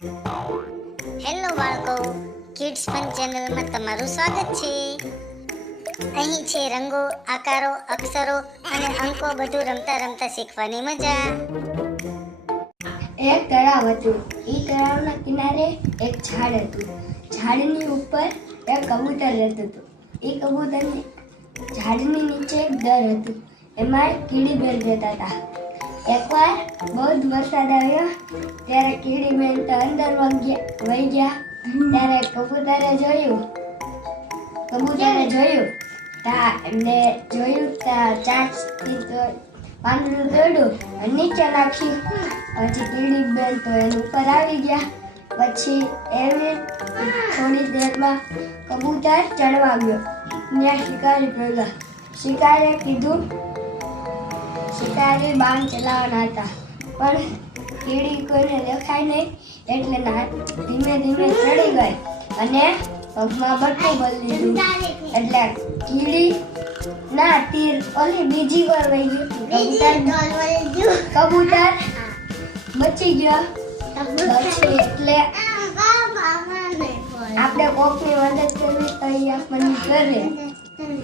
Hello બાળકો, kids fun ચેનલમાં તમારું સ્વાગત છે. અહીં છે રંગો, આકારો, અક્ષરો અને અંકો બધું રમતા રમતા શીખવાની મજા. એક તળાવ હતું. એ તળાવના કિનારે એક ઝાડ હતું. ઝાડની ઉપર એક કબૂતર રહેતું હતું. એ કબૂતરની ઝાડની નીચે એક દર હતું. એમાં કીડીબેન રહેતા હતા. એકવાર બહુ જ વરસાદ આવ્યો ત્યારે કીડીબેન તો અંદર વહી ગયા. ત્યારે કબૂતરે જોયું ચાંચથી પાંદડું તોડ્યું અને નીચે નાખ્યું. પછી કીડીબેન તો એની ઉપર આવી ગયા. પછી એવી થોડી દેરમાં કબૂતર ચડવા ગયો. ત્યાં શિકારી પડ્યા. શિકારીએ કીધું, શિકારી બાણ ચલાવવાના હતા, પણ કીડી કોઈને દેખાય નહીં એટલે ધીમે ધીમે ચડી ગઈ અને પગમાં બટકું ભરી લીધું. એટલે કીડી ના તીર ઓલી બીજી વાર વહી ગયું. કબૂતર બચી ગયો. પછી એટલે આપણે કોકની મદદ કરવી તો એ આપણને કરે.